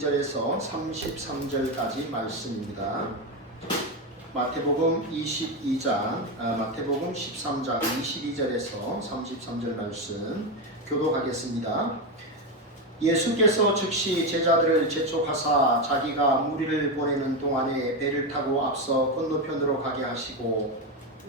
22절에서 33절까지 말씀입니다. 마태복음 13장 22절에서 33절 말씀 교독하겠습니다. 예수께서 즉시 제자들을 재촉하사 자기가 무리를 보내는 동안에 배를 타고 앞서 건너편으로 가게 하시고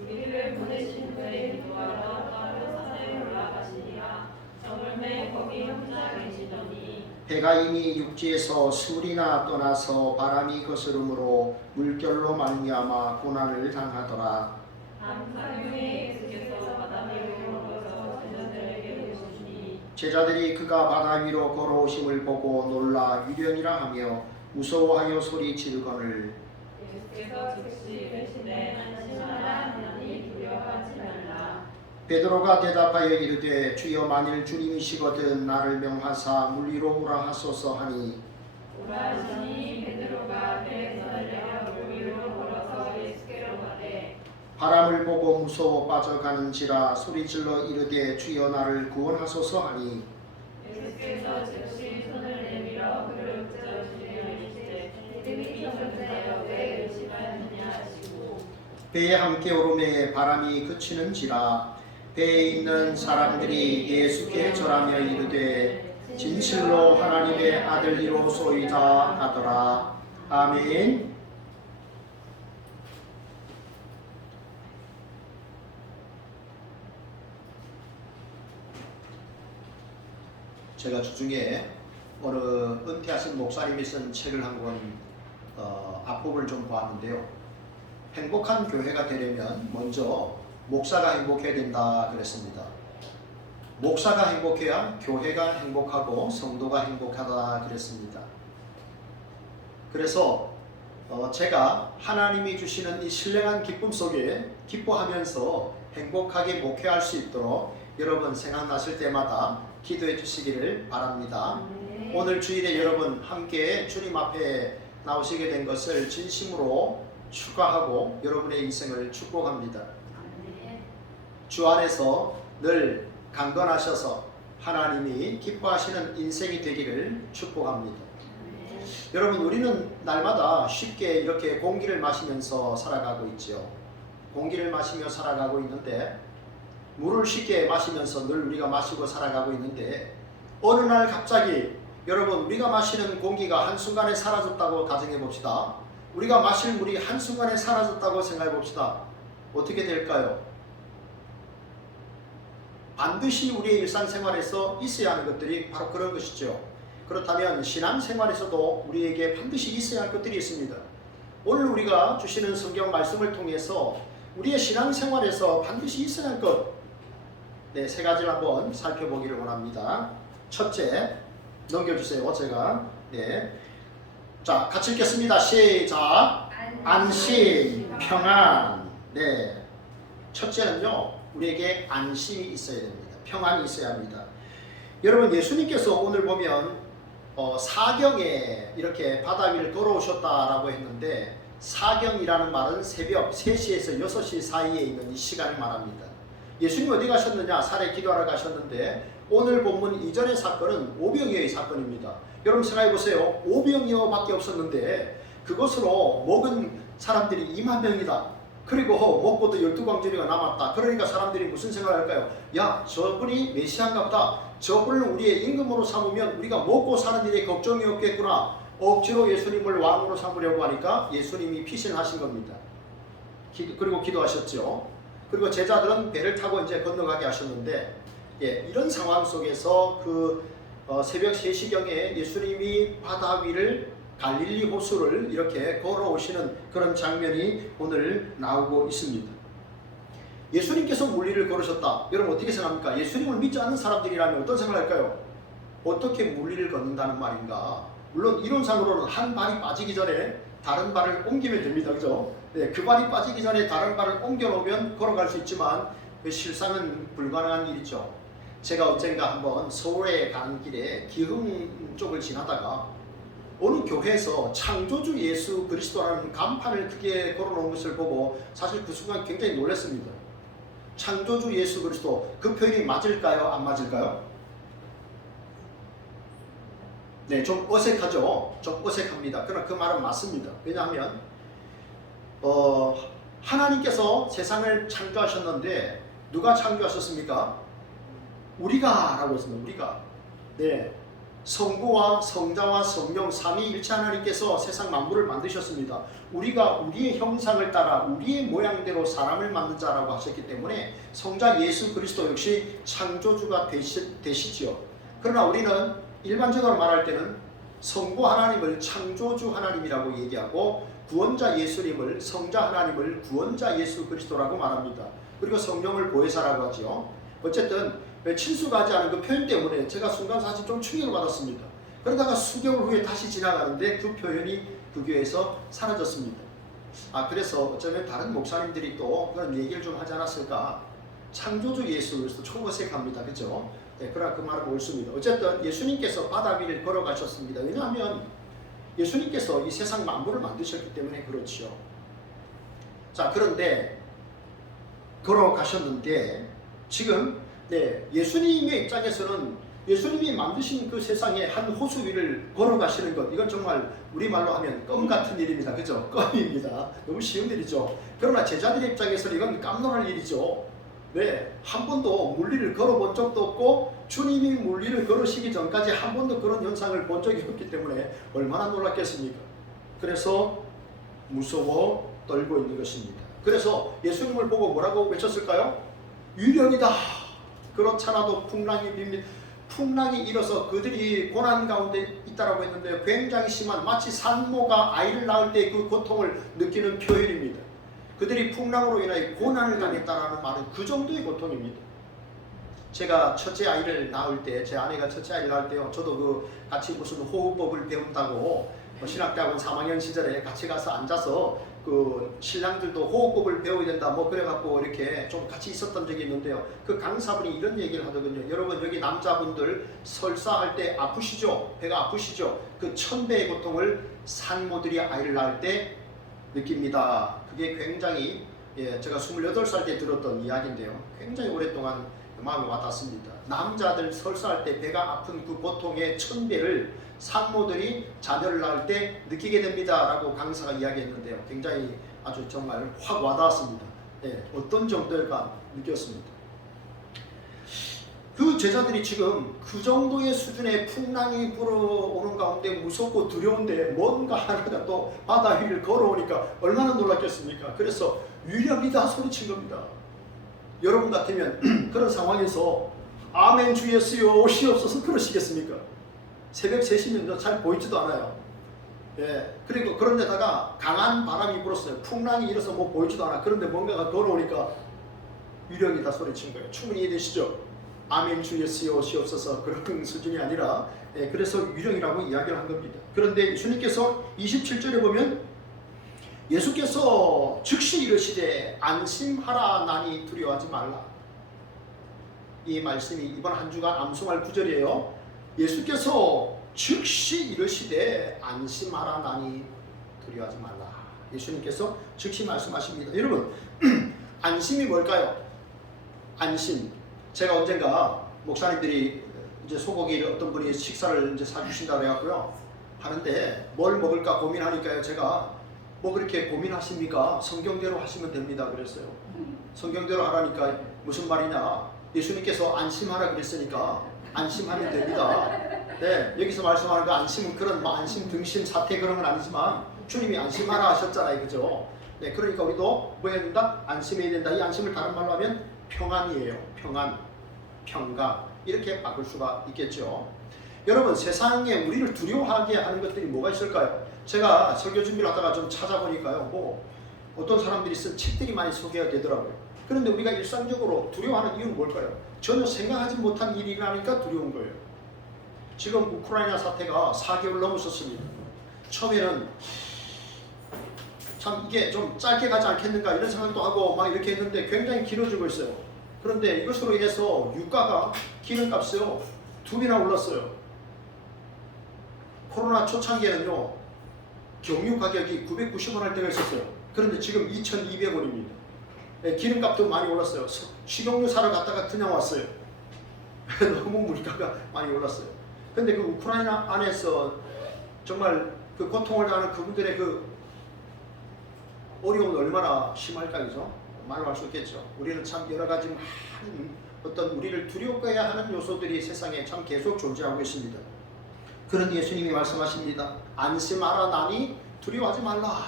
우리를 보내신 그의 인도하러 다른 산에 올라가시니라. 저물매 거기 혼자 계시더니 배가 이미 육지에서 수리나 떠나서 바람이 거스름으로 물결로 말미암아 고난을 당하더라. 밤사경에 예수께서 바다 위로 걸어서 제자들에게 오시니 제자들이 그가 바다 위로 걸어오심을 보고 놀라 유령이라 하며 무서워하여 소리 지르거늘 예수께서 즉시 이르시되 안심하라 하나니 두려워하지 말라. 베드로가 대답하여 이르되 주여 만일 주님이시거든 나를 명하사 물 위로 오라 하소서 하니 오라 하시니 베드로가 배에서 내려 물 위로 걸어서 예수께로 가되 바람을 보고 무서워 빠져가는지라 소리질러 이르되 주여 나를 구원하소서 하니 예수께서 즉시 손을 내밀어 그를 붙잡으시며 이르시되 믿음이 적은자여 왜 의심하느냐 하시고 배에 함께 오르매 바람이 그치는지라 배에 있는 사람들이 예수께 절하며 이르되 진실로 하나님의 아들이로소이다 하더라. 아멘. 제가 주중에 어느 은퇴하신 목사님이 쓴 책을 한 권 앞부분을 좀 보았는데요. 행복한 교회가 되려면 먼저 목사가 행복해야 된다 그랬습니다. 목사가 행복해야 교회가 행복하고 성도가 행복하다 그랬습니다. 그래서 제가 하나님이 주시는 이 신령한 기쁨 속에 기뻐하면서 행복하게 목회할 수 있도록 여러분 생각나실 때마다 기도해 주시기를 바랍니다. 오늘 주일에 여러분 함께 주님 앞에 나오시게 된 것을 진심으로 축하하고 여러분의 인생을 축복합니다. 주 안에서 늘 강건하셔서 하나님이 기뻐하시는 인생이 되기를 축복합니다. 여러분 우리는 날마다 쉽게 이렇게 공기를 마시면서 살아가고 있죠. 공기를 마시며 살아가고 있는데 물을 쉽게 마시면서 늘 우리가 마시고 살아가고 있는데 어느 날 갑자기 여러분 우리가 마시는 공기가 한순간에 사라졌다고 가정해 봅시다. 우리가 마실 물이 한순간에 사라졌다고 생각해 봅시다. 어떻게 될까요? 반드시 우리의 일상생활에서 있어야 하는 것들이 바로 그런 것이죠. 그렇다면 신앙생활에서도 우리에게 반드시 있어야 할 것들이 있습니다. 오늘 우리가 주시는 성경 말씀을 통해서 우리의 신앙생활에서 반드시 있어야 할 것, 세 가지를 한번 살펴보기를 원합니다. 첫째, 넘겨주세요. 제가. 자, 같이 읽겠습니다. 시작. 안심, 평안. 첫째는요, 우리에게 안심이 있어야 됩니다. 평안이 있어야 합니다. 여러분 예수님께서 오늘 보면 사경에 이렇게 바다 위를 걸어오셨다라고 했는데 사경이라는 말은 새벽 3시에서 6시 사이에 있는 이 시간을 말합니다. 예수님 어디 가셨느냐? 산에 기도하러 가셨는데 오늘 본문 이전의 사건은 오병이어의 사건입니다. 여러분 생각해 보세요. 오병이어밖에 없었는데 그것으로 먹은 사람들이 2만 명이다. 그리고 먹고도 12광주리가 남았다. 그러니까 사람들이 무슨 생각을 할까요? 야, 저분이 메시아인가 보다. 저분을 우리의 임금으로 삼으면 우리가 먹고 사는 일에 걱정이 없겠구나. 억지로 예수님을 왕으로 삼으려고 하니까 예수님이 피신하신 겁니다. 그리고 기도하셨죠. 그리고 제자들은 배를 타고 이제 건너가게 하셨는데 이런 상황 속에서 새벽 3시경에 예수님이 바다 위를 갈릴리 호수를 이렇게 걸어오시는 그런 장면이 오늘 나오고 있습니다. 예수님께서 물리를 걸으셨다. 여러분 어떻게 생각합니까? 예수님을 믿지 않는 사람들이라면 어떤 생각을 할까요? 어떻게 물리를 걷는다는 말인가? 물론 이론상으로는 한 발이 빠지기 전에 다른 발을 옮기면 됩니다. 그죠? 그 발이 빠지기 전에 다른 발을 옮겨 놓으면 걸어갈 수 있지만 실상은 불가능한 일이죠. 제가 언젠가 한번 서울에 가는 길에 기흥 쪽을 지나다가 어느 교회에서 창조주 예수 그리스도라는 간판을 크게 걸어놓은 것을 보고 사실 그 순간 굉장히 놀랐습니다. 창조주 예수 그리스도, 그 표현이 맞을까요? 안 맞을까요? 네, 좀 어색하죠. 좀 어색합니다. 그러나 그 말은 맞습니다. 왜냐하면 하나님께서 세상을 창조하셨는데 누가 창조하셨습니까? 우리가 라고 했습니다. 우리가. 네, 성부와 성자와 성령 삼위일체 하나님께서 세상 만물을 만드셨습니다. 우리가 우리의 형상을 따라 우리의 모양대로 사람을 만든 자라고 하셨기 때문에 성자 예수 그리스도 역시 창조주가 되시지요. 그러나 우리는 일반적으로 말할 때는 성부 하나님을 창조주 하나님이라고 얘기하고 구원자 예수님을 성자 하나님을 구원자 예수 그리스도라고 말합니다. 그리고 성령을 보혜사라고 하죠. 어쨌든 친숙하지 않은 그 표현 때문에 제가 순간 사실 좀 충격을 받았습니다. 그러다가 수개월 후에 다시 지나가는데 그 표현이 그 교회에서 사라졌습니다. 그래서 어쩌면 다른 목사님들이 또 그런 얘기를 좀 하지 않았을까. 창조주 예수 그리스도 좀 어색합니다. 그죠? 네, 그러나 그 말은 옳습니다. 어쨌든 예수님께서 바다 위를 걸어가셨습니다. 왜냐하면 예수님께서 이 세상 만물을 만드셨기 때문에 그렇죠. 자, 그런데 걸어가셨는데 지금 예수님의 입장에서는 예수님이 만드신 그 세상에 한 호수 위를 걸어가시는 것, 이건 정말 우리말로 하면 껌 같은 일입니다. 그죠? 껌입니다. 너무 쉬운 일이죠. 그러나 제자들의 입장에서는 이건 깜놀할 일이죠. 네, 한 번도 물리를 걸어본 적도 없고 주님이 물리를 걸으시기 전까지 한 번도 그런 현상을 본 적이 없기 때문에 얼마나 놀랐겠습니까? 그래서 무서워 떨고 있는 것입니다. 그래서 예수님을 보고 뭐라고 외쳤을까요? 유령이다. 그렇잖아도 풍랑이 빕니다. 풍랑이 일어서 그들이 고난 가운데 있다라고 했는데 굉장히 심한, 마치 산모가 아이를 낳을 때 그 고통을 느끼는 표현입니다. 그들이 풍랑으로 인하여 고난을 당했다라는 말은 그 정도의 고통입니다. 제가 첫째 아이를 낳을 때, 제 아내가 첫째 아이를 낳을 때요, 저도 그 같이 무슨 호흡법을 배운다고 신학대학원 3학년 시절에 같이 가서 앉아서 그 신랑들도 호흡법을 배워야 된다 뭐 그래갖고 이렇게 좀 같이 있었던 적이 있는데요. 그 강사분이 이런 얘기를 하더군요. 여러분, 여기 남자분들 설사할 때 아프시죠? 배가 아프시죠? 그 1000배의 고통을 산모들이 아이를 낳을 때 느낍니다. 그게 굉장히, 제가 28살 때 들었던 이야기인데요. 굉장히 오랫동안 마음에 와닿습니다. 남자들 설사할 때 배가 아픈 그 고통의 1000배를 산모들이 자녀를 낳을 때 느끼게 됩니다 라고 강사가 이야기했는데요. 굉장히 아주 정말 확 와닿았습니다. 어떤 정도일까 느꼈습니다. 그 제자들이 지금 그 정도의 수준의 풍랑이 불어오는 가운데 무섭고 두려운데 뭔가 하나가 또 바다 위를 걸어오니까 얼마나 놀랐겠습니까? 그래서 위험이다 소리친 겁니다. 여러분 같으면 그런 상황에서 아멘 주 예수여 시옵소서 그러시겠습니까? 새벽 3시면 잘 보이지도 않아요. 그리고 그런 데다가 강한 바람이 불었어요. 풍랑이 일어서 뭐 보이지도 않아. 그런데 뭔가가 걸어오니까 위령이다 소리친 거예요. 충분히 이해되시죠? 아멘 주 예수여 시옵소서 그런 수준이 아니라, 그래서 위령이라고 이야기를 한 겁니다. 그런데 예수님께서 27절에 보면 예수께서 즉시 이르시되 안심하라 나니 두려워하지 말라. 이 말씀이 이번 한 주간 암송할 구절이에요. 예수께서 즉시 이르시되 안심하라 나니 두려워하지 말라. 예수님께서 즉시 말씀하십니다. 여러분, 안심이 뭘까요? 안심. 제가 언젠가 목사님들이 이제 소고기를 어떤 분이 식사를 이제 사주신다고 해갖고요 하는데 뭘 먹을까 고민하니까요, 제가 뭐 그렇게 고민하십니까? 성경대로 하시면 됩니다 그랬어요. 성경대로 하라니까 무슨 말이냐? 예수님께서 안심하라 그랬으니까 안심하면 됩니다. 여기서 말씀하는 그 안심은 그런 뭐 안심, 등심, 사태 그런 건 아니지만 주님이 안심하라 하셨잖아요. 그죠? 그러니까 우리도 뭐 해야 된다? 안심해야 된다. 이 안심을 다른 말로 하면 평안이에요. 평안, 평강, 이렇게 바꿀 수가 있겠죠. 여러분, 세상에 우리를 두려워하게 하는 것들이 뭐가 있을까요? 제가 설교 준비를 하다가 좀 찾아보니까요, 뭐 어떤 사람들이 쓴 책들이 많이 소개가 되더라고요. 그런데 우리가 일상적으로 두려워하는 이유는 뭘까요? 전혀 생각하지 못한 일이 일어나니까 두려운 거예요. 지금 우크라이나 사태가 4개월 넘었었습니다. 처음에는 참 이게 좀 짧게 가지 않겠는가 이런 생각도 하고 막 이렇게 했는데 굉장히 길어지고 있어요. 그런데 이것으로 인해서 유가가, 기름값이요 2배나 올랐어요. 코로나 초창기에는요 경유 가격이 990원 할 때가 있었어요. 그런데 지금 2200원입니다. 기름값도 많이 올랐어요. 식용유 사러 갔다가 그냥 왔어요. 너무 물가가 많이 올랐어요. 근데 그 우크라이나 안에서 정말 그 고통을 당하는 그분들의 그 어려움은 얼마나 심할까, 그죠? 말할 수 없겠죠. 우리는 참 여러 가지 많은 어떤 우리를 두려워해야 하는 요소들이 세상에 참 계속 존재하고 있습니다. 그런 예수님이 말씀하십니다. 안심하라 나니 두려워하지 말라.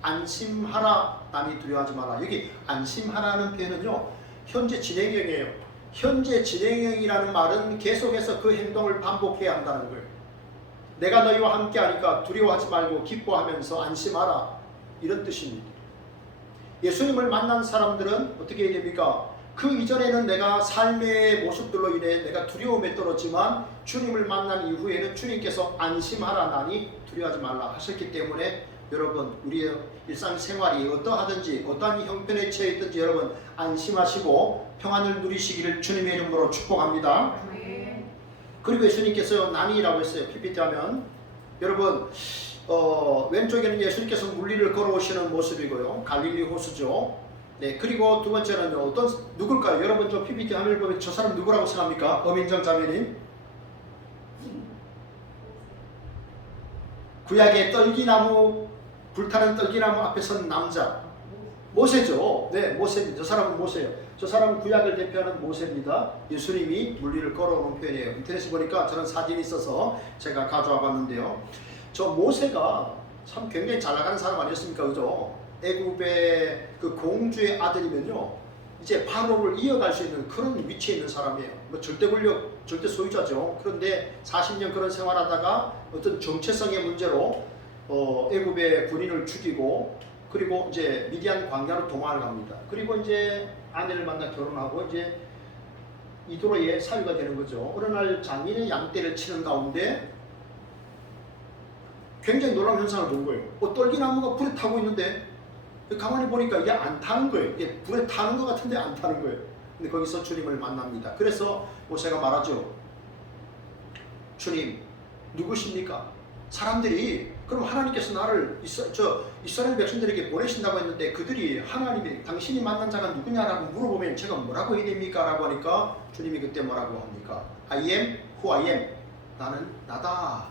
안심하라 나니 두려워하지 말라. 여기 안심하라는 표현은요, 현재 진행형이에요. 현재 진행형이라는 말은 계속해서 그 행동을 반복해야 한다는 거예요. 내가 너희와 함께 하니까 두려워하지 말고 기뻐하면서 안심하라, 이런 뜻입니다. 예수님을 만난 사람들은 어떻게 해야 됩니까? 그 이전에는 내가 삶의 모습들로 인해 내가 두려움에 떨었지만 주님을 만난 이후에는 주님께서 안심하라 나니 두려워하지 말라 하셨기 때문에 여러분, 우리의 일상생활이 어떠하든지 어떠한 형편에 처해 있든지 여러분 안심하시고 평안을 누리시기를 주님의 이름으로 축복합니다. 그리고 예수님께서 나니라고 했어요. PPT 하면 여러분 왼쪽에는 예수님께서 물리를 걸어오시는 모습이고요. 갈릴리 호수죠. 네, 그리고 두 번째는요, 누굴까요? 여러분 저 PPT 화면을 보면 저 사람 누구라고 생각합니까? 엄인정 자매님. 구약의 떨기나무, 불타는 떨기나무 앞에 선 남자 모세죠. 네, 모세입니다. 저 사람은 모세예요. 저 사람은 구약을 대표하는 모세입니다. 예수님이 물리를 걸어오는 표현이에요. 인터넷에 보니까 저런 사진이 있어서 제가 가져와 봤는데요. 저 모세가 참 굉장히 잘 나가는 사람 아니었습니까? 그죠? 애굽의 그 공주의 아들이면요, 이제 바로를 이어갈 수 있는 그런 위치에 있는 사람이에요. 뭐 절대 권력, 절대 소유자죠. 그런데 40년 그런 생활하다가 어떤 정체성의 문제로 애굽의 군인을 죽이고, 그리고 이제 미디안 광야로 도망을 갑니다. 그리고 이제 아내를 만나 결혼하고 이제 이도로의 사유가 되는 거죠. 어느 날 장인의 양떼를 치는 가운데 굉장히 놀라운 현상을 본 거예요. 떨기나무가 불에 타고 있는데 가만히 보니까 이게 안 타는 거예요. 이게 불에 타는 것 같은데 안 타는 거예요. 근데 거기서 주님을 만납니다. 그래서 모세가 말하죠. 주님, 누구십니까? 사람들이 그럼 하나님께서 나를 이스라엘 백성들에게 보내신다고 했는데 그들이 하나님이 당신이 만난 자가 누구냐라고 물어보면 제가 뭐라고 해야 됩니까? 라고 하니까 주님이 그때 뭐라고 합니까? I am who I am. 나는 나다.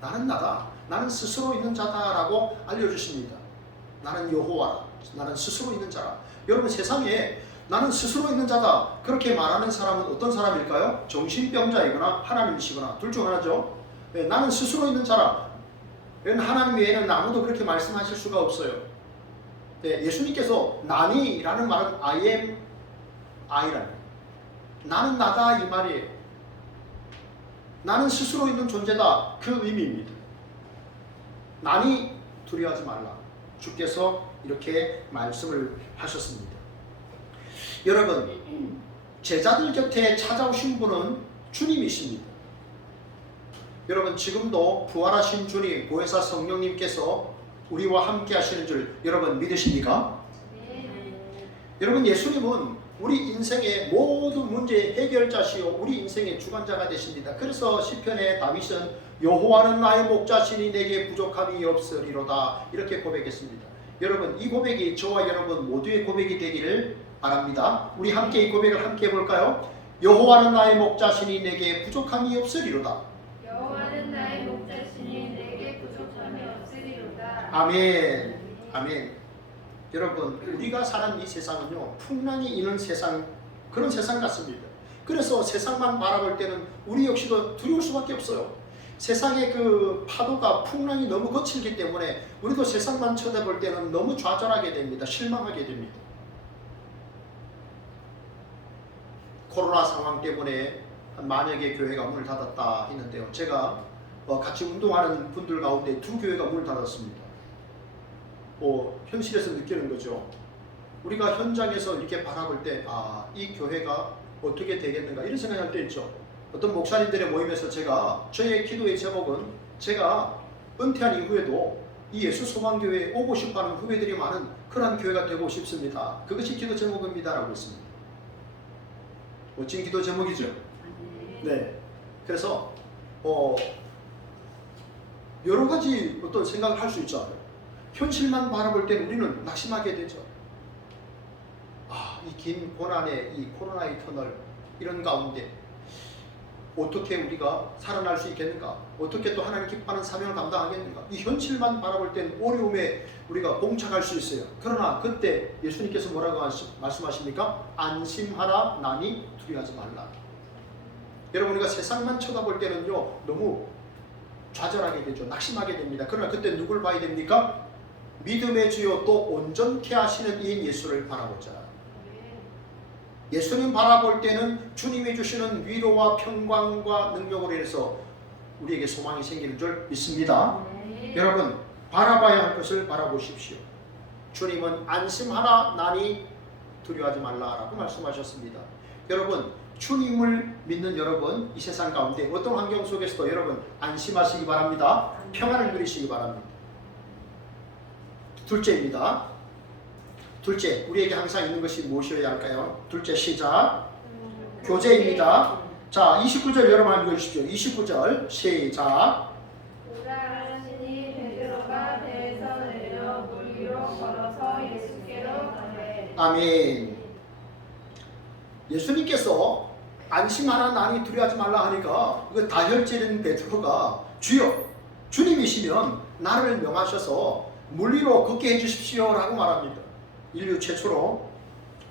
나는 나다. 나는 스스로 있는 자다라고 알려주십니다. 나는 여호와라. 나는 스스로 있는 자라. 여러분 세상에 나는 스스로 있는 자다 그렇게 말하는 사람은 어떤 사람일까요? 정신병자이거나 하나님이시거나 둘 중 하나죠. 네, 나는 스스로 있는 자라. 하나님 외에는 아무도 그렇게 말씀하실 수가 없어요. 네, 예수님께서 나니라는 말은 I am I라는 거예요. 나는 나다 이 말이에요. 나는 스스로 있는 존재다 그 의미입니다. 나니 두려워하지 말라. 주께서 이렇게 말씀을 하셨습니다. 여러분, 제자들 곁에 찾아오신 분은 주님이십니다. 여러분 지금도 부활하신 주님, 보혜사 성령님께서 우리와 함께 하시는 줄 여러분 믿으십니까? 네. 여러분 예수님은 우리 인생의 모든 문제의 해결자시요 우리 인생의 주관자가 되십니다. 그래서 시편의 다윗은 여호와는 나의 목자시니 내게 부족함이 없으리로다 이렇게 고백했습니다. 여러분 이 고백이 저와 여러분 모두의 고백이 되기를 바랍니다. 우리 함께 이 고백을 함께 해볼까요? 여호와는 나의 목자시니 내게 부족함이 없으리로다. 여호와는 나의 목자시니 내게 부족함이 없으리로다. 아멘. 아멘. 여러분 우리가 사는 이 세상은요 풍랑이 있는 세상, 그런 세상 같습니다. 그래서 세상만 바라볼 때는 우리 역시도 두려울 수밖에 없어요. 세상의 그 파도가 풍랑이 너무 거칠기 때문에 우리도 세상만 쳐다볼 때는 너무 좌절하게 됩니다. 실망하게 됩니다. 코로나 상황 때문에 한 만여 개 교회가 문을 닫았다 했는데요. 제가 같이 운동하는 분들 가운데 2교회가 문을 닫았습니다. 현실에서 느끼는 거죠. 우리가 현장에서 이렇게 바라볼 때 이 교회가 어떻게 되겠는가 이런 생각할 때 있죠. 어떤 목사님들의 모임에서 저의 기도의 제목은 제가 은퇴한 이후에도 이 예수소망교회에 오고 싶어하는 후배들이 많은 그러한 교회가 되고 싶습니다. 그것이 기도 제목입니다 라고 했습니다. 멋진 기도 제목이죠. 네. 그래서 여러 가지 어떤 생각을 할 수 있잖아요. 현실만 바라볼 때는 우리는 낙심하게 되죠. 이 긴 고난의 이 코로나의 터널 이런 가운데 어떻게 우리가 살아날 수 있겠는가? 어떻게 또 하나님 기뻐하는 사명을 감당하겠는가? 이 현실만 바라볼 땐 어려움에 우리가 봉착할 수 있어요. 그러나 그때 예수님께서 뭐라고 말씀하십니까? 안심하라, 나니 두려워하지 말라. 여러분, 우리가 세상만 쳐다볼 때는요, 너무 좌절하게 되죠. 낙심하게 됩니다. 그러나 그때 누굴 봐야 됩니까? 믿음의 주요 또 온전케 하시는 이 예수를 바라보자. 예수님 바라볼 때는 주님이 주시는 위로와 평강과 능력으로 인해서 우리에게 소망이 생기는 줄 믿습니다. 여러분, 바라봐야 할 것을 바라보십시오. 주님은 안심하라, 나니 두려워하지 말라라고 말씀하셨습니다. 여러분, 주님을 믿는 여러분, 이 세상 가운데 어떤 환경 속에서도 여러분 안심하시기 바랍니다. 평안을 누리시기 바랍니다. 둘째입니다. 둘째, 우리에게 항상 있는 것이 무엇이어야 할까요? 둘째, 시작. 교제입니다. 자, 29절 여러분 한번 읽어주십시오. 29절 시작. 오라하시니 베드로가 배에서 내려 물 위로 걸어서 예수께로 가되. 아멘. 예수님께서 안심하라, 나니 두려워하지 말라 하니까 그 다혈질인 베드로가 주여, 주님이시면 나를 명하셔서 물 위로 걷게 해주십시오라고 말합니다. 인류 최초로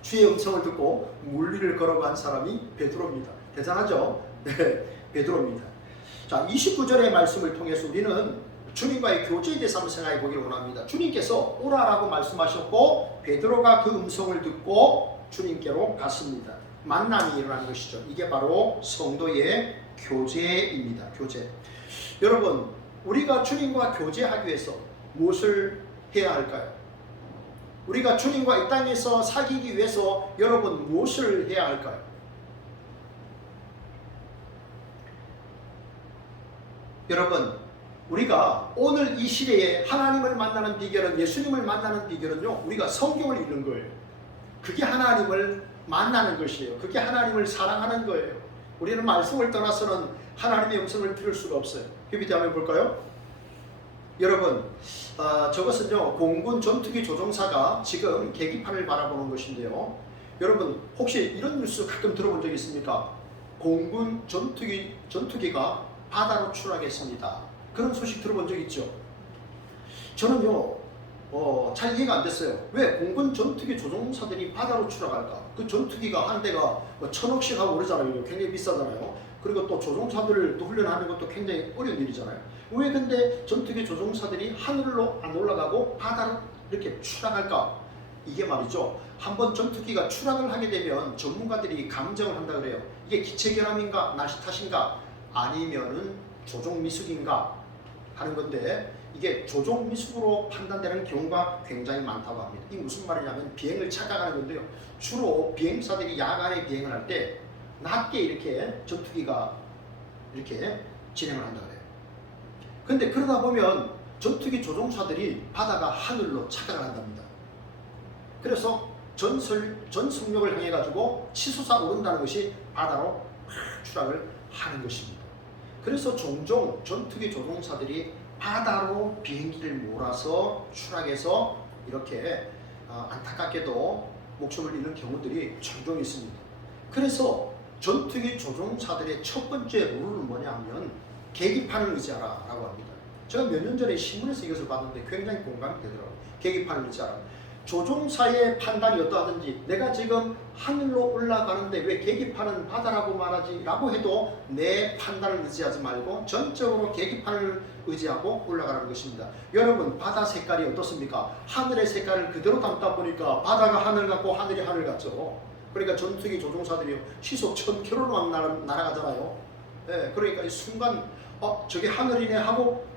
주의 음성을 듣고 물 위를 걸어간 사람이 베드로입니다. 대단하죠? 네, 베드로입니다. 자, 29절의 말씀을 통해서 우리는 주님과의 교제에 대해서 한번 생각해 보기를 원합니다. 주님께서 오라라고 말씀하셨고 베드로가 그 음성을 듣고 주님께로 갔습니다. 만남이 일어난 것이죠. 이게 바로 성도의 교제입니다. 교제. 여러분, 우리가 주님과 교제하기 위해서 무엇을 해야 할까요? 우리가 주님과 이 땅에서 사귀기 위해서 여러분 무엇을 해야 할까요? 여러분, 우리가 오늘 이 시대에 하나님을 만나는 비결은, 예수님을 만나는 비결은요, 우리가 성경을 읽는 거예요. 그게 하나님을 만나는 것이에요. 그게 하나님을 사랑하는 거예요. 우리는 말씀을 떠나서는 하나님의 음성을 들을 수가 없어요. 히브리서 한번 볼까요? 여러분, 저것은요, 공군 전투기 조종사가 지금 계기판을 바라보는 것인데요. 여러분, 혹시 이런 뉴스 가끔 들어본 적 있습니까? 공군 전투기가 바다로 추락했습니다. 그런 소식 들어본 적 있죠? 저는요, 잘 이해가 안 됐어요. 왜 공군 전투기 조종사들이 바다로 추락할까? 그 전투기가 한 대가 1,000억씩 하고 그러잖아요. 굉장히 비싸잖아요. 그리고 또 조종사들을 또 훈련하는 것도 굉장히 어려운 일이잖아요. 왜 근데 전투기 조종사들이 하늘로 안 올라가고 바다로 이렇게 추락할까? 이게 말이죠. 한번 전투기가 추락을 하게 되면 전문가들이 감정을 한다 그래요. 이게 기체결함인가, 날씨 탓인가, 아니면은 조종 미숙인가 하는 건데, 이게 조종 미숙으로 판단되는 경우가 굉장히 많다고 합니다. 이게 무슨 말이냐면 비행을 착각하는 건데요. 주로 비행사들이 야간에 비행을 할 때 낮게 이렇게 전투기가 이렇게 진행을 한다 그래요. 근데 그러다 보면 전투기 조종사들이 바다가 하늘로 착각을 한답니다. 그래서 전속력을 향해 가지고 치솟아 오른다는 것이 바다로 추락을 하는 것입니다. 그래서 종종 전투기 조종사들이 바다로 비행기를 몰아서 추락해서 이렇게 안타깝게도 목숨을 잃는 경우들이 종종 있습니다. 그래서 전투기 조종사들의 첫 번째 룰은 뭐냐면 계기판을 의지하라 라고 합니다. 제가 몇 년 전에 신문에서 이것을 봤는데 굉장히 공감이 되더라고요. 계기판을 의지하라. 조종사의 판단이 어떠하든지 내가 지금 하늘로 올라가는데 왜 계기판은 바다라고 말하지? 라고 해도 내 판단을 의지하지 말고 전적으로 계기판을 의지하고 올라가는 것입니다. 여러분, 바다 색깔이 어떻습니까? 하늘의 색깔을 그대로 담다 보니까 바다가 하늘 같고 하늘이 하늘 같죠. 그러니까 전투기 조종사들이 시속 1000km로 날아가잖아요. 네, 그러니까 이 순간 저게 하늘이네 하고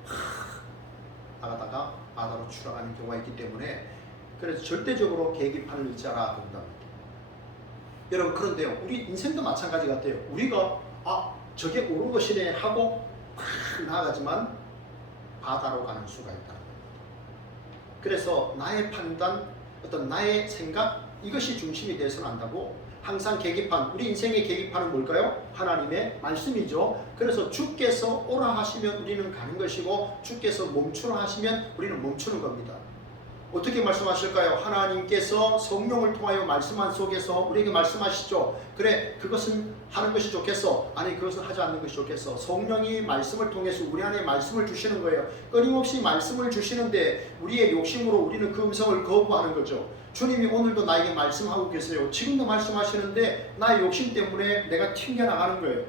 나가다가 바다로 추락하는 경우가 있기 때문에, 그래서 절대적으로 계기판을 의지하라 된답니다. 여러분, 그런데요, 우리 인생도 마찬가지 같아요. 우리가 저게 옳은 것이네 하고 나아가지만 바다로 가는 수가 있다. 그래서 나의 판단, 어떤 나의 생각, 이것이 중심이 돼서는 안다고. 항상 계기판, 우리 인생의 계기판은 뭘까요? 하나님의 말씀이죠. 그래서 주께서 오라 하시면 우리는 가는 것이고 주께서 멈추라 하시면 우리는 멈추는 겁니다. 어떻게 말씀하실까요? 하나님께서 성령을 통하여 말씀한 속에서 우리에게 말씀하시죠. 그래, 그것은 하는 것이 좋겠어. 아니, 그것은 하지 않는 것이 좋겠어. 성령이 말씀을 통해서 우리 안에 말씀을 주시는 거예요. 끊임없이 말씀을 주시는데 우리의 욕심으로 우리는 그 음성을 거부하는 거죠. 주님이 오늘도 나에게 말씀하고 계세요. 지금도 말씀하시는데 나의 욕심 때문에 내가 튕겨나가는 거예요.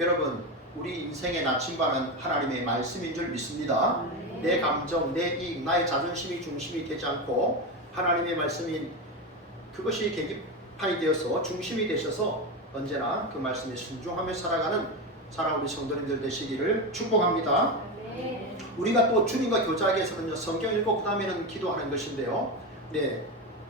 여러분, 우리 인생의 나침반은 하나님의 말씀인 줄 믿습니다. 내 감정, 내 이익, 나의 자존심이 중심이 되지 않고 하나님의 말씀인 그것이 계기판이 되어서 중심이 되셔서 언제나 그 말씀에 순종하며 살아가는 사랑하는 우리 성도님들 되시기를 축복합니다. 우리가 또 주님과 교제하기 위해서는요, 성경 읽고 그 다음에는 기도하는 것인데요. 네,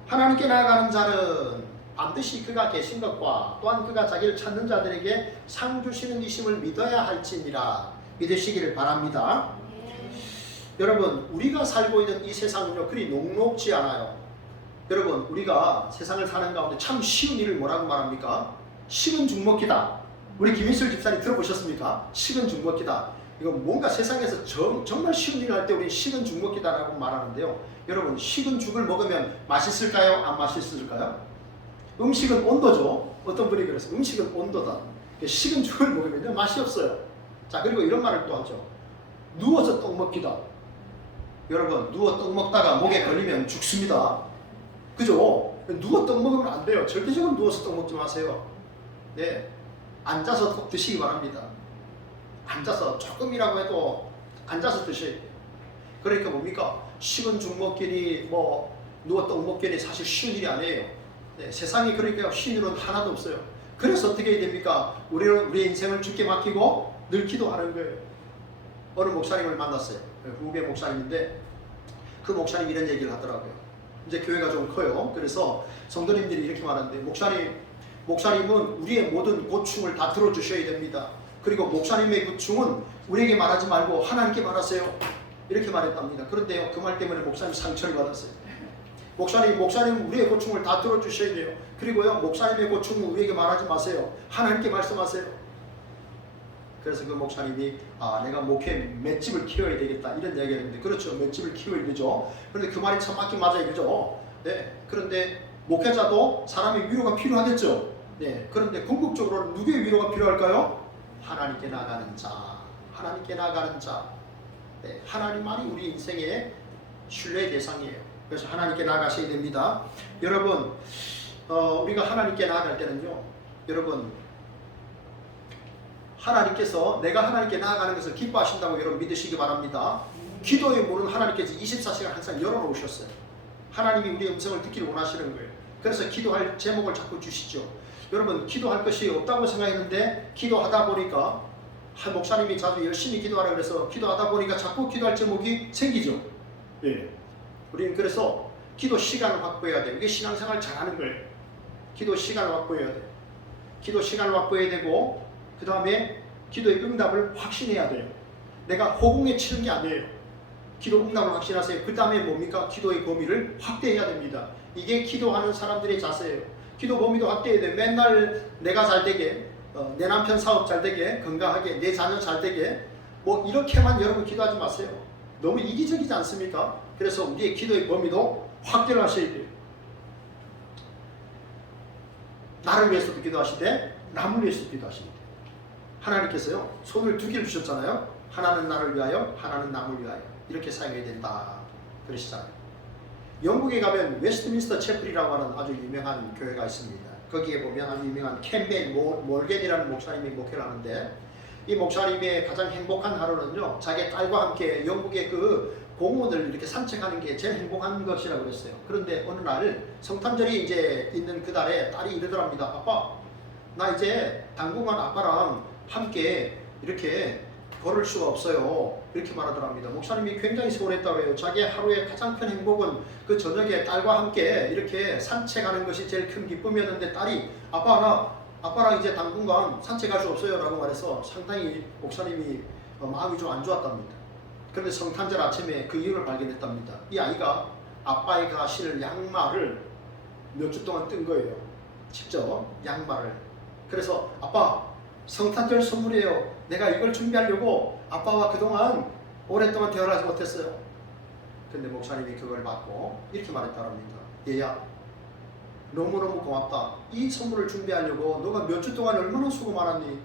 하나님께 나아가는 자는 반드시 그가 계신 것과 또한 그가 자기를 찾는 자들에게 상 주시는 이심을 믿어야 할지니라 믿으시기를 바랍니다. 여러분, 우리가 살고 있는 이 세상은요, 그리 녹록지 않아요. 여러분, 우리가 세상을 사는 가운데 참 쉬운 일을 뭐라고 말합니까? 식은 죽 먹기다. 우리 김인슬 집사님 들어보셨습니까? 식은 죽 먹기다. 이거 뭔가 세상에서 정말 쉬운 일을 할 때 우리 식은 죽 먹기다라고 말하는데요. 여러분, 식은 죽을 먹으면 맛있을까요? 안 맛있을까요? 음식은 온도죠. 어떤 분이 그랬어요. 음식은 온도다. 식은 죽을 먹으면 맛이 없어요. 자, 그리고 이런 말을 또 하죠. 누워서 떡 먹기다. 여러분, 누워 떡 먹다가 목에 걸리면 죽습니다. 그죠? 누워 떡 먹으면 안 돼요. 절대적으로 누워서 떡 먹지 마세요. 네, 앉아서 떡 드시기 바랍니다. 앉아서 조금이라고 해도 앉아서 드셔야 돼요. 그러니까 뭡니까? 식은 죽 먹기니 누워 떡 먹기니 사실 쉬운 일이 아니에요. 네, 세상에 그러니까 쉬운 일은 하나도 없어요. 그래서 어떻게 해야 됩니까? 우리의 인생을 주께 맡기고 늘 기도하는 거예요. 어느 목사님을 만났어요. 후배 목사님인데 그 목사님이 이런 얘기를 하더라고요. 이제 교회가 좀 커요. 그래서 성도님들이 이렇게 말하는데, 목사님은 우리의 모든 고충을 다 들어주셔야 됩니다. 그리고 목사님의 고충은 우리에게 말하지 말고 하나님께 말하세요. 이렇게 말했답니다. 그런데요, 그 말 때문에 목사님 상처를 받았어요. 목사님 우리의 고충을 다 들어주셔야 돼요. 그리고요, 목사님의 고충은 우리에게 말하지 마세요. 하나님께 말씀하세요. 그래서 그 목사님이 내가 목회 맷집을 키워야 되겠다 이런 이야기를 했는데, 그렇죠, 맷집을 키워야 되죠. 그런데 그 말이 참 맞긴 맞아요, 그죠? 네. 그런데 목회자도 사람의 위로가 필요하겠죠. 네. 그런데 궁극적으로 누구의 위로가 필요할까요? 하나님께 나아가는 자, 하나님께 나아가는 자. 네. 하나님만이 우리 인생의 신뢰의 대상이에요. 그래서 하나님께 나아가셔야 됩니다. 여러분, 우리가 하나님께 나아갈 때는요, 여러분, 하나님께서 내가 하나님께 나아가는 것을 기뻐하신다고 여러분 믿으시기 바랍니다. 기도의 문은 하나님께서 24시간 항상 열어놓으셨어요. 하나님이 우리의 음성을 듣기를 원하시는 거예요. 그래서 기도할 제목을 자꾸 주시죠. 여러분, 기도할 것이 없다고 생각했는데 기도하다 보니까 목사님이 자주 열심히 기도하라 그래서 기도하다 보니까 자꾸 기도할 제목이 생기죠. 예. 우리는 그래서 기도 시간을 확보해야 돼요. 이게 신앙생활 잘하는 거예요. 기도 시간을 확보해야 돼요. 기도 시간을 확보해야 되고, 그 다음에 기도의 응답을 확신해야 돼요. 내가 허공에 치는 게 아니에요. 기도 응답을 확신하세요. 그 다음에 뭡니까? 기도의 범위를 확대해야 됩니다. 이게 기도하는 사람들의 자세예요. 기도 범위도 확대해야 돼요. 맨날 내가 잘 되게, 내 남편 사업 잘 되게, 건강하게, 내 자녀 잘 되게, 이렇게만 여러분 기도하지 마세요. 너무 이기적이지 않습니까? 그래서 우리의 기도의 범위도 확대를 하셔야 돼요. 나를 위해서도 기도하시되 남을 위해서도 기도하시면 돼요. 하나님께서요, 손을 두 개를 주셨잖아요. 하나는 나를 위하여, 하나는 남을 위하여. 이렇게 사용해야 된다 그러시잖아요. 영국에 가면 웨스트민스터 채플이라고 하는 아주 유명한 교회가 있습니다. 거기에 보면 아주 유명한 캠벨 몰겐이라는 목사님이 목회를 하는데, 이 목사님의 가장 행복한 하루는요, 자기 딸과 함께 영국의 그 공원을 이렇게 산책하는 게 제일 행복한 것이라고 그랬어요. 그런데 어느 날 성탄절이 이제 있는 그 달에 딸이 이러더랍니다. 아빠, 나 이제 당분간 아빠랑 함께 이렇게 걸을 수가 없어요. 이렇게 말하더랍니다. 목사님이 굉장히 서운했다고 해요. 자기의 하루의 가장 큰 행복은 그 저녁에 딸과 함께 이렇게 산책하는 것이 제일 큰 기쁨이었는데, 딸이 아빠랑 이제 당분간 산책할 수 없어요 라고 말해서 상당히 목사님이 마음이 좀 안 좋았답니다. 그런데 성탄절 아침에 그 이유를 발견했답니다. 이 아이가 아빠가 신을 양말을 몇 주 동안 뜬 거예요. 직접 양말을. 그래서 아빠, 성탄절 선물이에요. 내가 이걸 준비하려고 아빠와 그동안 오랫동안 대화를 하지 못했어요. 근데 목사님이 그걸 받고 이렇게 말했다고 합니다. 얘야, 너무너무 고맙다. 이 선물을 준비하려고 너가 몇 주 동안 얼마나 수고 많았니?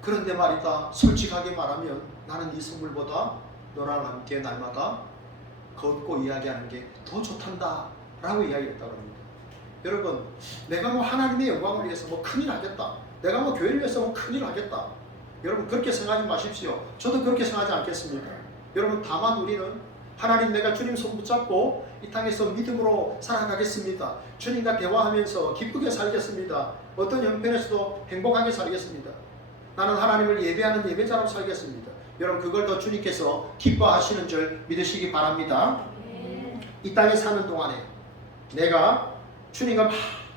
그런데 말이다, 솔직하게 말하면 나는 이 선물보다 너랑 함께 날마다 걷고 이야기하는 게 더 좋단다 라고 이야기했다고 합니다. 여러분, 내가 뭐 하나님의 영광을 위해서 뭐 큰일 하겠다, 내가 뭐 교회를 위해서 뭐 큰일 하겠다, 여러분 그렇게 생각하지 마십시오. 저도 그렇게 생각하지 않겠습니다. 여러분, 다만 우리는 하나님, 내가 주님 손 붙잡고 이 땅에서 믿음으로 살아가겠습니다. 주님과 대화하면서 기쁘게 살겠습니다. 어떤 형편에서도 행복하게 살겠습니다. 나는 하나님을 예배하는 예배자로 살겠습니다. 여러분, 그걸 더 주님께서 기뻐하시는 줄 믿으시기 바랍니다. 이 땅에 사는 동안에 내가 주님과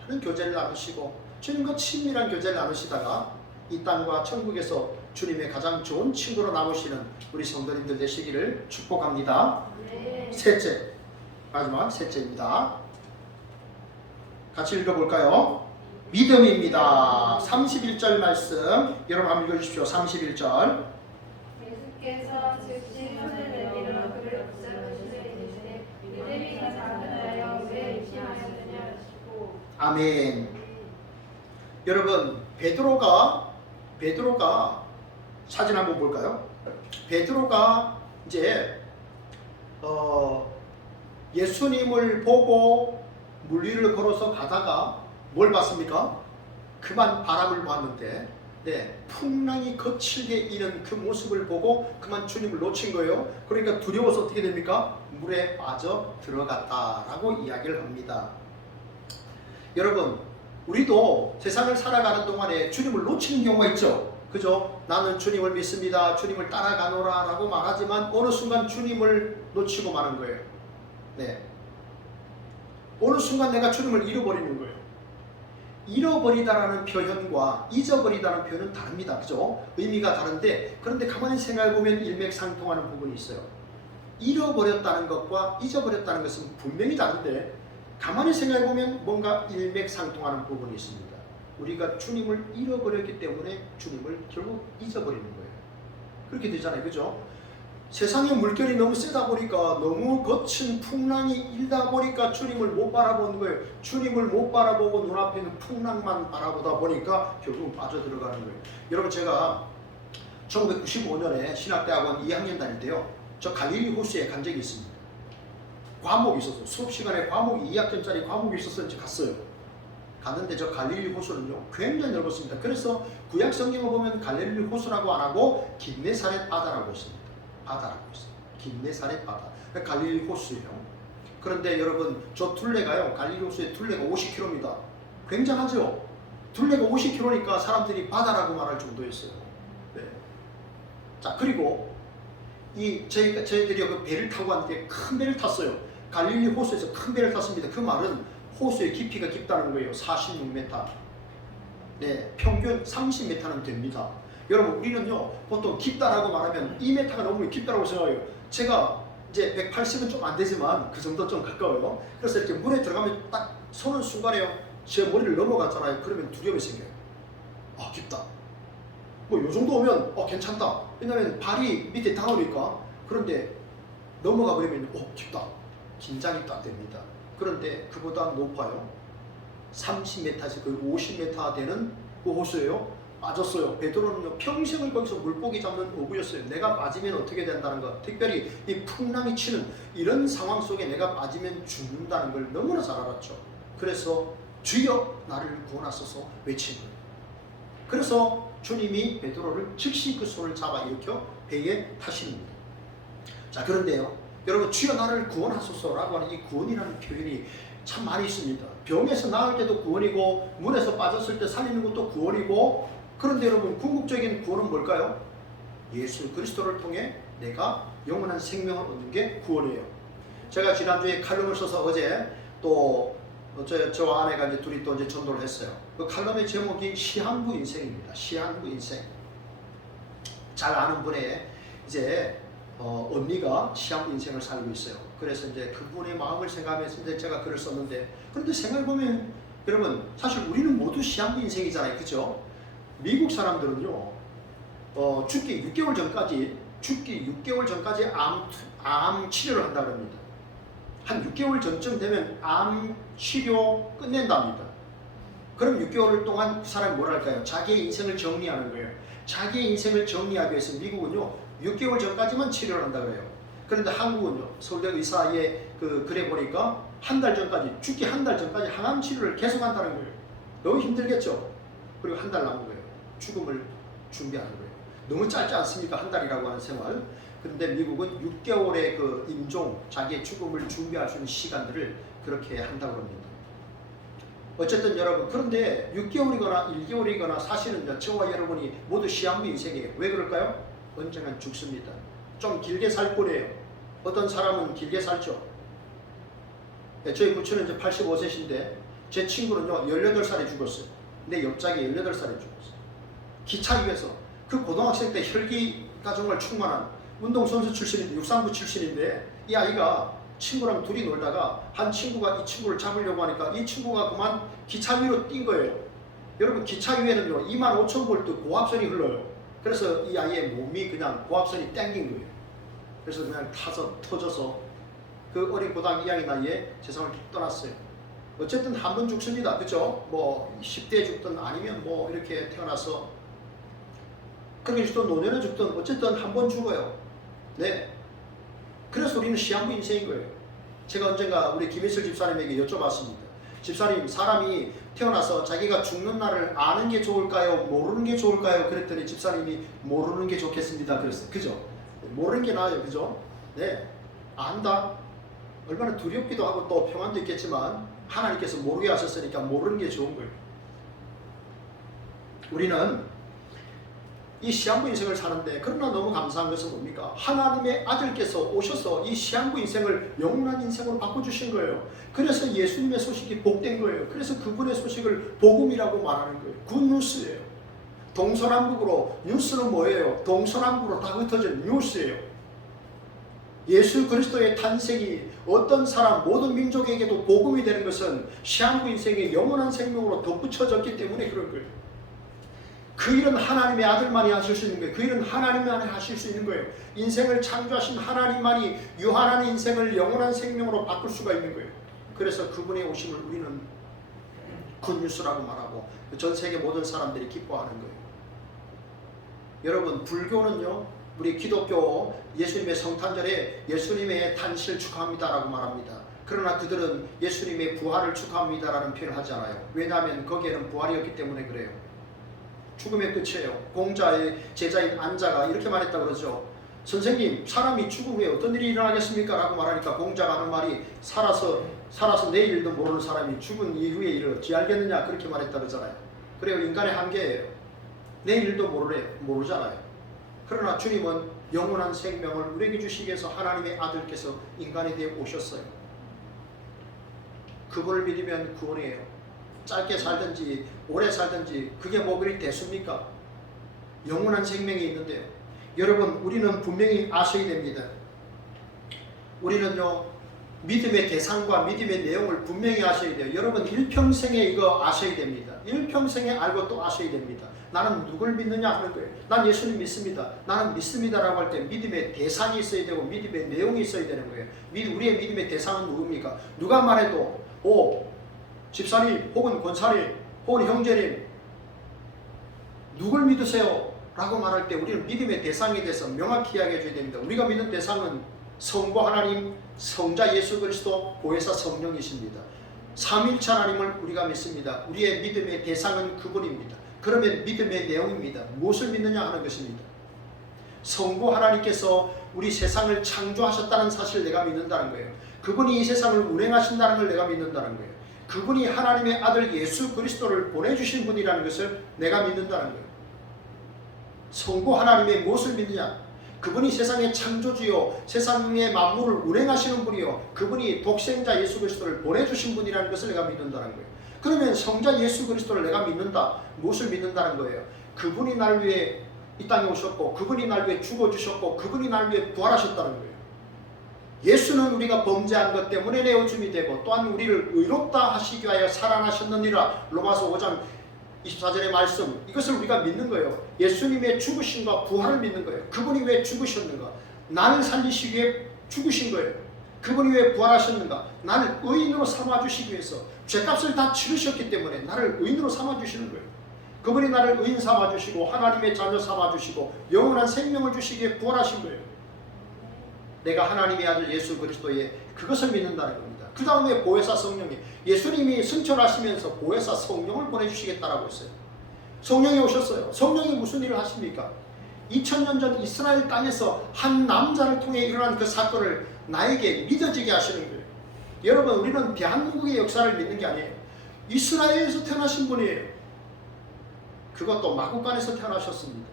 많은 교제를 나누시고 주님과 친밀한 교제를 나누시다가 이 땅과 천국에서 주님의 가장 좋은 친구로 남으시는 우리 성도님들 되시기를 축복합니다. 셋째, 마지막 셋째입니다. 같이 읽어볼까요? 믿음입니다. 31절 말씀 여러분 한번 읽어주십시오. 31절. 예수께서 즉시 손을 내밀어 그를 붙잡으시되 이르시되 믿음이 더 작은하여 왜 의심하였느냐 하시고. 아멘. 여러분, 베드로가 사진 한번 볼까요? 베드로가 이제 예수님을 보고 물 위를 걸어서 가다가 뭘 봤습니까? 그만 바람을 봤는데 풍랑이 거칠게 이는 그 모습을 보고 그만 주님을 놓친 거예요. 그러니까 두려워서 어떻게 됩니까? 물에 빠져 들어갔다라고 이야기를 합니다. 여러분, 우리도 세상을 살아가는 동안에 주님을 놓치는 경우가 있죠. 그죠? 나는 주님을 믿습니다, 주님을 따라가노라 라고 말하지만 어느 순간 주님을 놓치고 마는 거예요. 어느 순간 내가 주님을 잃어버리는 거예요. 잃어버리다라는 표현과 잊어버리다라는 표현은 다릅니다. 그죠? 의미가 다른데, 그런데 가만히 생각해보면 일맥상통하는 부분이 있어요. 잃어버렸다는 것과 잊어버렸다는 것은 분명히 다른데 가만히 생각해보면 뭔가 일맥상통하는 부분이 있습니다. 우리가 주님을 잃어버렸기 때문에 주님을 결국 잊어버리는 거예요. 그렇게 되잖아요. 그죠? 세상의 물결이 너무 세다 보니까, 너무 거친 풍랑이 일다 보니까 주님을 못 바라보는 거예요. 주님을 못 바라보고 눈앞에 있는 풍랑만 바라보다 보니까 결국 빠져들어가는 거예요. 여러분, 제가 1995년에 신학대학원 2학년 다닐 때요, 저 갈릴리 호수에 간 적이 있습니다. 과목이 있었어요. 수업 시간에 과목이 2학년짜리 과목이 있어서 갔어요. 갔는데 저 갈릴리 호수는요 굉장히 넓었습니다. 그래서 구약 성경을 보면 갈릴리 호수라고 안 하고 긴네사렛 바다라고 있습니다. 바다라고 있어요. 긴네사렛 바다. 갈릴리 호수예요. 그런데 여러분, 저 둘레가요, 갈릴리 호수의 둘레가 50km입니다. 굉장하죠? 둘레가 50km니까 사람들이 바다라고 말할 정도였어요. 자, 그리고 저희들이 그 배를 타고 왔는데 큰 배를 탔어요. 갈릴리 호수에서 큰 배를 탔습니다. 그 말은 호수의 깊이가 깊다는 거예요. 46m. 평균 30m는 됩니다. 여러분, 우리는요 보통 깊다라고 말하면 2m가 넘으면 깊다라고 생각해요. 제가 이제 180은 좀 안 되지만 그 정도 좀 가까워요. 그래서 이렇게 물에 들어가면 딱 손을 순간에요, 제 머리를 넘어갔잖아요. 그러면 두려움이 생겨요. 아, 깊다. 뭐 요 정도 오면 괜찮다. 왜냐면 발이 밑에 닿으니까. 그런데 넘어가 버리면 깊다. 긴장이 딱 됩니다. 그런데 그보다 높아요. 30m에서 거의 50m 되는 그 호수예요. 빠졌어요. 베드로는요 평생을 거기서 물고기 잡는 어부였어요. 내가 빠지면 어떻게 된다는 것, 특별히 이 풍랑이 치는 이런 상황 속에 내가 빠지면 죽는다는 걸 너무나 잘 알았죠. 그래서 주여 나를 구원하소서 외친 거예요. 그래서 주님이 베드로를 즉시 그 손을 잡아 일으켜 배에 타시는 거예요. 자, 그런데요 여러분, 주여 나를 구원하소서라고 하는 이 구원이라는 표현이 참 많이 있습니다. 병에서 나을 때도 구원이고, 물에서 빠졌을 때 살리는 것도 구원이고. 그런데 여러분, 궁극적인 구원은 뭘까요? 예수 그리스도를 통해 내가 영원한 생명을 얻는 게 구원이에요. 제가 지난주에 칼럼을 써서 어제 또 저와 아내가 이제 둘이 또 이제 전도를 했어요. 그 칼럼의 제목이 시한부 인생입니다. 시한부 인생. 잘 아는 분의 이제 언니가 시한부 인생을 살고 있어요. 그래서 이제 그분의 마음을 생각하면서 이제 제가 글을 썼는데, 그런데 생각해보면 여러분, 사실 우리는 모두 시한부 인생이잖아요. 그죠? 미국 사람들은요 죽기 6개월 전까지 암 치료를 한다고 합니다. 한 6개월 전쯤 되면 암 치료 끝낸답니다. 그럼 6개월 동안 그 사람이 뭘 할까요? 자기의 인생을 정리하는 거예요. 자기의 인생을 정리하기 위해서 미국은요 6개월 전까지만 치료를 한다 그래요. 그런데 한국은요 서울대 의사의 글에 보니까 한 달 전까지, 죽기 한 달 전까지 항암 치료를 계속 한다는 거예요. 너무 힘들겠죠? 그리고 한 달 남은 거예요. 죽음을 준비하는 거예요. 너무 짧지 않습니까? 한 달이라고 하는 생활. 그런데 미국은 6개월의 그 임종, 자기의 죽음을 준비할 수 있는 시간들을 그렇게 한다고 합니다. 어쨌든 여러분, 그런데 6개월이거나 1개월이거나 사실은 저와 여러분이 모두 시한부 인생이에요. 왜 그럴까요? 언젠간 죽습니다. 좀 길게 살 거래요. 어떤 사람은 길게 살죠. 저희 부처는 이제 85세신데 제 친구는요 18살에 죽었어요. 내 옆자기 18살에 죽었어요. 기차 위에서. 그 고등학생 때 혈기가 정말 충만한 운동선수 출신인데, 육상부 출신인데, 이 아이가 친구랑 둘이 놀다가 한 친구가 이 친구를 잡으려고 하니까 이 친구가 그만 기차 위로 뛴 거예요. 여러분, 기차 위에는요 25,000V 고압선이 흘러요. 그래서 이 아이의 몸이 그냥 고압선이 땡긴 거예요. 그래서 그냥 타서 터져서 그 어린 고등학교 2학년 나이에 세상을 떠났어요. 어쨌든 한 번 죽습니다. 그죠? 뭐 10대에 죽든 아니면 뭐 이렇게 태어나서 그렇게 죽든 노년에 죽든 어쨌든 한 번 죽어요. 네. 그래서 우리는 시한부 인생인 거예요. 제가 언젠가 우리 김일슬 집사님에게 여쭤봤습니다. 집사님, 사람이 태어나서 자기가 죽는 날을 아는 게 좋을까요? 모르는 게 좋을까요? 그랬더니 집사님이 모르는 게 좋겠습니다. 그랬어요. 그죠? 모르는 게 나아요. 그죠? 네. 안다. 얼마나 두렵기도 하고 또 평안도 있겠지만 하나님께서 모르게 하셨으니까 모르는 게 좋은 거예요. 우리는 이 시한부 인생을 사는데, 그러나 너무 감사한 것은 뭡니까? 하나님의 아들께서 오셔서 이 시한부 인생을 영원한 인생으로 바꿔주신 거예요. 그래서 예수님의 소식이 복된 거예요. 그래서 그분의 소식을 복음이라고 말하는 거예요. 굿뉴스예요. 동서남북으로, 뉴스는 뭐예요? 동서남북으로 다 흩어진 뉴스예요. 예수 그리스도의 탄생이 어떤 사람, 모든 민족에게도 복음이 되는 것은 시한부 인생의 영원한 생명으로 덧붙여졌기 때문에 그런 거예요. 그 일은 하나님의 아들만이 하실 수 있는 거예요. 그 일은 하나님만이 하실 수 있는 거예요. 인생을 창조하신 하나님만이 유한한 인생을 영원한 생명으로 바꿀 수가 있는 거예요. 그래서 그분의 오심을 우리는 굿뉴스라고 말하고 전 세계 모든 사람들이 기뻐하는 거예요. 여러분, 불교는요, 우리 기독교 예수님의 성탄절에 예수님의 탄신을 축하합니다라고 말합니다. 그러나 그들은 예수님의 부활을 축하합니다라는 표현을 하지 않아요. 왜냐하면 거기에는 부활이 없기 때문에 그래요. 죽음의 끝이에요. 공자의 제자인 안자가 이렇게 말했다고 그러죠. 선생님, 사람이 죽음 후에 어떤 일이 일어나겠습니까? 라고 말하니까 공자가 하는 말이, 살아서 내일도 모르는 사람이 죽은 이후의 일을 어찌 알겠느냐, 그렇게 말했다고 그러잖아요. 그래요. 인간의 한계예요. 내일도 모르잖아요. 그러나 주님은 영원한 생명을 우리에게 주시기 위해서 하나님의 아들께서 인간에 대해 오셨어요. 그분을 믿으면 구원이에요. 짧게 살든지 오래 살든지 그게 뭐 그리 대수입니까? 영원한 생명이 있는데요. 여러분, 우리는 분명히 아셔야 됩니다. 우리는요, 믿음의 대상과 믿음의 내용을 분명히 아셔야 돼요. 여러분, 일평생에 이거 아셔야 됩니다. 일평생에 알고 또 아셔야 됩니다. 나는 누굴 믿느냐 하는 거예요. 난 예수님 믿습니다. 나는 믿습니다라고 할 때 믿음의 대상이 있어야 되고 믿음의 내용이 있어야 되는 거예요. 우리의 믿음의 대상은 누굽니까? 누가 말해도 집사님 혹은 권사님 혹은 형제님 누굴 믿으세요? 라고 말할 때 우리는 믿음의 대상에 대해서 명확히 이야기해 줘야 됩니다. 우리가 믿는 대상은 성부 하나님, 성자 예수 그리스도, 보혜사 성령이십니다. 삼위일체 하나님을 우리가 믿습니다. 우리의 믿음의 대상은 그분입니다. 그러면 믿음의 내용입니다. 무엇을 믿느냐 하는 것입니다. 성부 하나님께서 우리 세상을 창조하셨다는 사실을 내가 믿는다는 거예요. 그분이 이 세상을 운행하신다는 걸 내가 믿는다는 거예요. 그분이 하나님의 아들 예수 그리스도를 보내주신 분이라는 것을 내가 믿는다는 거예요. 성부 하나님의 무엇을 믿느냐? 그분이 세상의 창조주요, 세상의 만물을 운행하시는 분이요, 그분이 독생자 예수 그리스도를 보내주신 분이라는 것을 내가 믿는다는 거예요. 그러면 성자 예수 그리스도를 내가 믿는다. 무엇을 믿는다는 거예요? 그분이 날 위해 이 땅에 오셨고, 그분이 날 위해 죽어주셨고, 그분이 날 위해 부활하셨다는 거예요. 예수는 우리가 범죄한 것 때문에 내어줌이 되고, 또한 우리를 의롭다 하시기 위하여 살아나셨느니라. 로마서 5장 24절의 말씀, 이것을 우리가 믿는 거예요. 예수님의 죽으심과 부활을 믿는 거예요. 그분이 왜 죽으셨는가? 나를 살리시기 위해 죽으신 거예요. 그분이 왜 부활하셨는가? 나를 의인으로 삼아주시기 위해서 죄값을 다 치르셨기 때문에 나를 의인으로 삼아주시는 거예요. 그분이 나를 의인 삼아주시고 하나님의 자녀 삼아주시고 영원한 생명을 주시기에 부활하신 거예요. 내가 하나님의 아들 예수 그리스도의 그것을 믿는다는 겁니다. 그 다음에 보혜사 성령이, 예수님이 승천하시면서 보혜사 성령을 보내주시겠다라고 했어요. 성령이 오셨어요. 성령이 무슨 일을 하십니까? 2000년 전 이스라엘 땅에서 한 남자를 통해 일어난 그 사건을 나에게 믿어지게 하시는 거예요. 여러분, 우리는 대한민국의 역사를 믿는 게 아니에요. 이스라엘에서 태어나신 분이에요. 그것도 마구간에서 태어나셨습니다.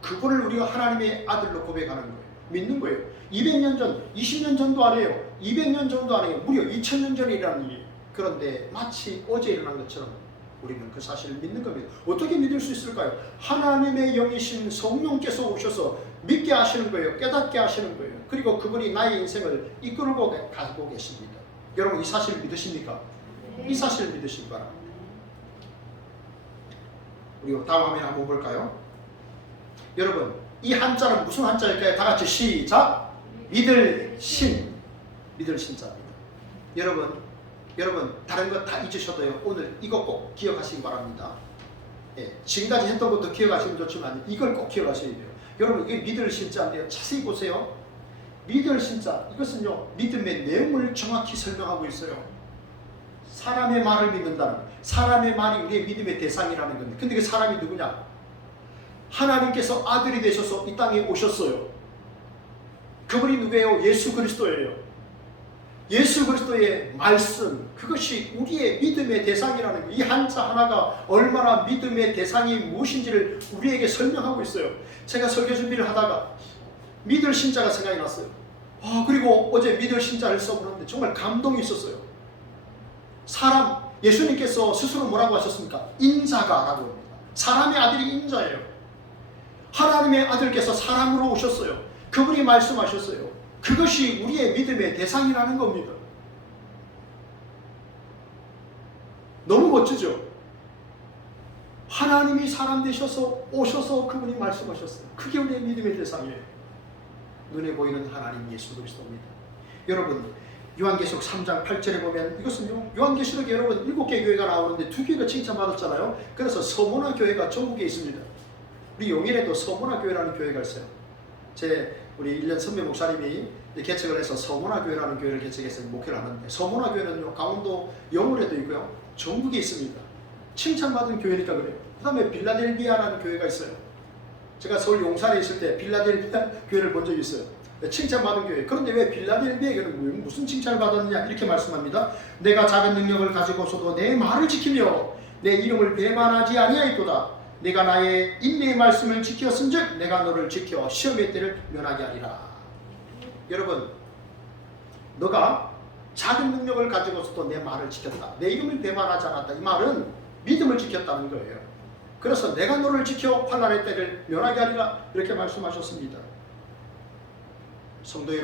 그분을 우리가 하나님의 아들로 고백하는 거예요. 믿는 거예요. 200년 전, 20년 전도 아니에요. 200년 전도 아니에요. 무려 2000년 전이라는 일이에요. 그런데 마치 어제 일어난 것처럼 우리는 그 사실을 믿는 겁니다. 어떻게 믿을 수 있을까요? 하나님의 영이신 성령께서 오셔서 믿게 하시는 거예요. 깨닫게 하시는 거예요. 그리고 그분이 나의 인생을 이끌고 가고 계십니다. 여러분, 이 사실을 믿으십니까? 이 사실을 믿으시기 바랍니다. 우리 다음 화면 한번 볼까요? 여러분, 이 한자는 무슨 한자일까요? 다 같이 시작! 믿을 신. 믿을 신자입니다. 여러분 다른 거 다 잊으셔도요, 오늘 이거 꼭 기억하시기 바랍니다. 예, 지금까지 했던 것도 기억하시면 좋지만 이걸 꼭 기억하셔야 돼요. 여러분, 이게 믿을 신자인데요, 자세히 보세요. 믿을 신자, 이것은요, 믿음의 내용을 정확히 설명하고 있어요. 사람의 말을 믿는다는, 사람의 말이 우리의 믿음의 대상이라는 겁니다. 근데 그 사람이 누구냐? 하나님께서 아들이 되셔서 이 땅에 오셨어요. 그분이 누구예요? 예수 그리스도예요. 예수 그리스도의 말씀, 그것이 우리의 믿음의 대상이라는 거예요. 이 한자 하나가 얼마나 믿음의 대상이 무엇인지를 우리에게 설명하고 있어요. 제가 설교 준비를 하다가 믿을 신자가 생각이 났어요. 그리고 어제 믿을 신자를 써보는데 정말 감동이 있었어요. 사람, 예수님께서 스스로 뭐라고 하셨습니까? 인자가라고 합니다. 사람의 아들이 인자예요. 하나님의 아들께서 사람으로 오셨어요. 그분이 말씀하셨어요. 그것이 우리의 믿음의 대상이라는 겁니다. 너무 멋지죠? 하나님이 사람 되셔서 오셔서 그분이 말씀하셨어요. 그게 우리의 믿음의 대상이에요. 눈에 보이는 하나님 예수 그리스도입니다. 여러분, 요한계시록 3장 8절에 보면 이것은요, 요한계시록에 여러분 7개 교회가 나오는데 2개가 칭찬받았잖아요. 그래서 서문화 교회가 전국에 있습니다. 우리 용인에도 서문화 교회라는 교회가 있어요. 우리 1년 선배 목사님이 개척을 해서 서문화 교회라는 교회를 개척해서 목회를 하는데, 서문화 교회는요, 강원도 영월에도 있고요, 전국에 있습니다. 칭찬받은 교회니까 그래요. 그 다음에 빌라델비아라는 교회가 있어요. 제가 서울 용산에 있을 때 빌라델비아 교회를 본 적이 있어요. 칭찬받은 교회. 그런데 왜 빌라델비아 교회는 무슨 칭찬을 받았느냐? 이렇게 말씀합니다. 내가 작은 능력을 가지고서도 내 말을 지키며 내 이름을 배반하지 아니하였도다. 내가 나의 인내의 말씀을 지켰은즉 내가 너를 지켜 시험의 때를 면하게 하리라. 여러분, 너가 작은 능력을 가지고서도 내 말을 지켰다. 내 이름을 배반하지 않았다. 이 말은 믿음을 지켰다는 거예요. 그래서 내가 너를 지켜 환난의 때를 면하게 하리라. 이렇게 말씀하셨습니다. 성도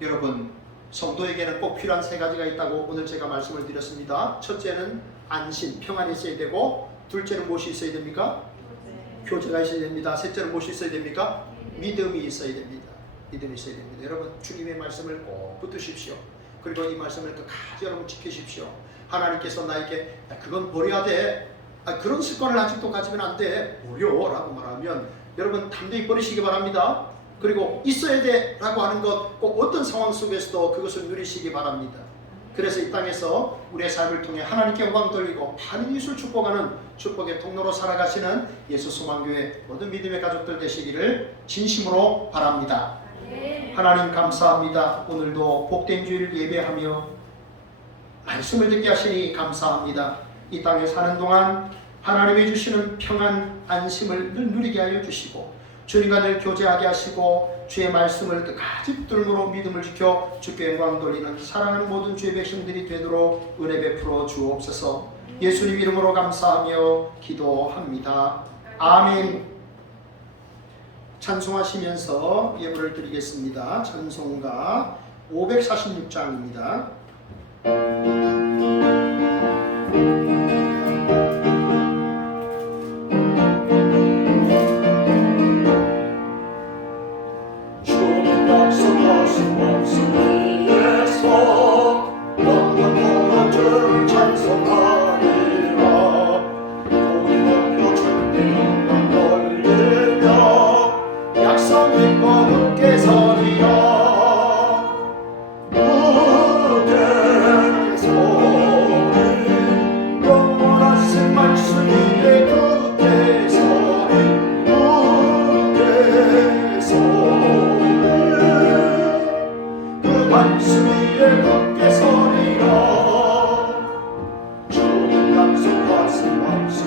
여러분, 성도에게는 꼭 필요한 3가지가 있다고 오늘 제가 말씀을 드렸습니다. 첫째는 안심, 평안이 있어야 되고, 둘째는 무엇이 있어야 됩니까? 교제가 있어야 됩니다. 셋째는 무엇이 있어야 됩니까? 믿음이 있어야 됩니다. 믿음이 있어야 됩니다. 여러분, 주님의 말씀을 꼭 붙드십시오. 그리고 이 말씀을 끝까지 여러분 지키십시오. 하나님께서 나에게 그건 버려야 돼, 그런 습관을 아직도 가지면 안 돼, 버려 라고 말하면 여러분 담대히 버리시기 바랍니다. 그리고 있어야 돼 라고 하는 것, 꼭 어떤 상황 속에서도 그것을 누리시기 바랍니다. 그래서 이 땅에서 우리의 삶을 통해 하나님께 영광 돌리고 많은 이웃을 축복하는 축복의 통로로 살아가시는 예수소망교회 모든 믿음의 가족들 되시기를 진심으로 바랍니다. 하나님 감사합니다. 오늘도 복된 주일을 예배하며 말씀을 듣게 하시니 감사합니다. 이 땅에 사는 동안 하나님이 주시는 평안, 안심을 늘 누리게 하여 주시고, 주님과 늘 교제하게 하시고, 주의 말씀을 끝까지 붙들므로 믿음을 지켜 주께 영광 돌리는 사랑하는 모든 주의 백성들이 되도록 은혜 베풀어 주옵소서. 예수님 이름으로 감사하며 기도합니다. 아멘. 찬송하시면서 예물을 드리겠습니다. 찬송가 546장입니다. 주님 약속하신 말씀을 말씀 위에 굳게 서리라. 주님 약속하신 말씀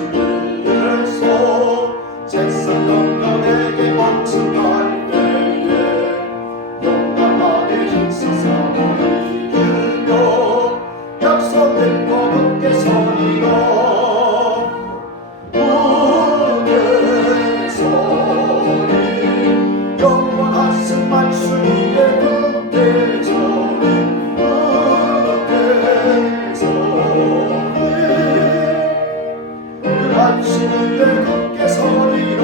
위에서 제사 영광에게 원칙할 때에 용감하게 힘써서 이기며 약속된 것 굳게 서리라. 굳게 서리 영원하신 말씀 위에 굳게 서리 굳게 서리 그 말씀 위에 굳게 서리라.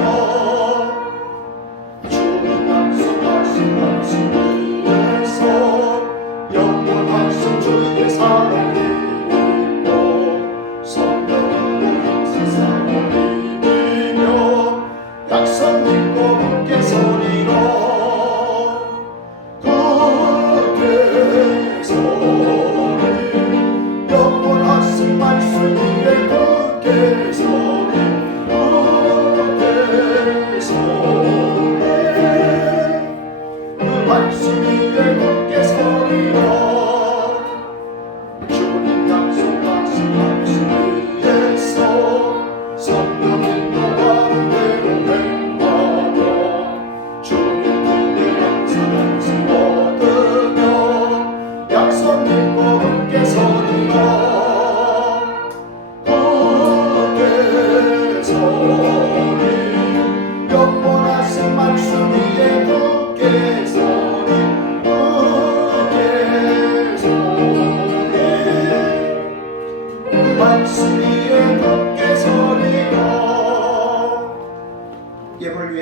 주님 약속하신 말씀 위에서 영원하신 주의 사랑을 믿고 성령으로 힘쓰사 믿으며 약속 믿고 굳게 서리라. 굳게 서리 영원하신 말씀 위에 굳게 서리 굳게 서리 그 말씀 위에 굳게 서리라. 주님 약속하신 말씀 위에서 성령 인도하는 대로 행하며 주님 품에 감사한 씀 얻으며 약속 믿고 굳게 서리라. 굳게 서리 영원하신 말씀 위에 굳게 서리 굳게 서리 그 말씀 위에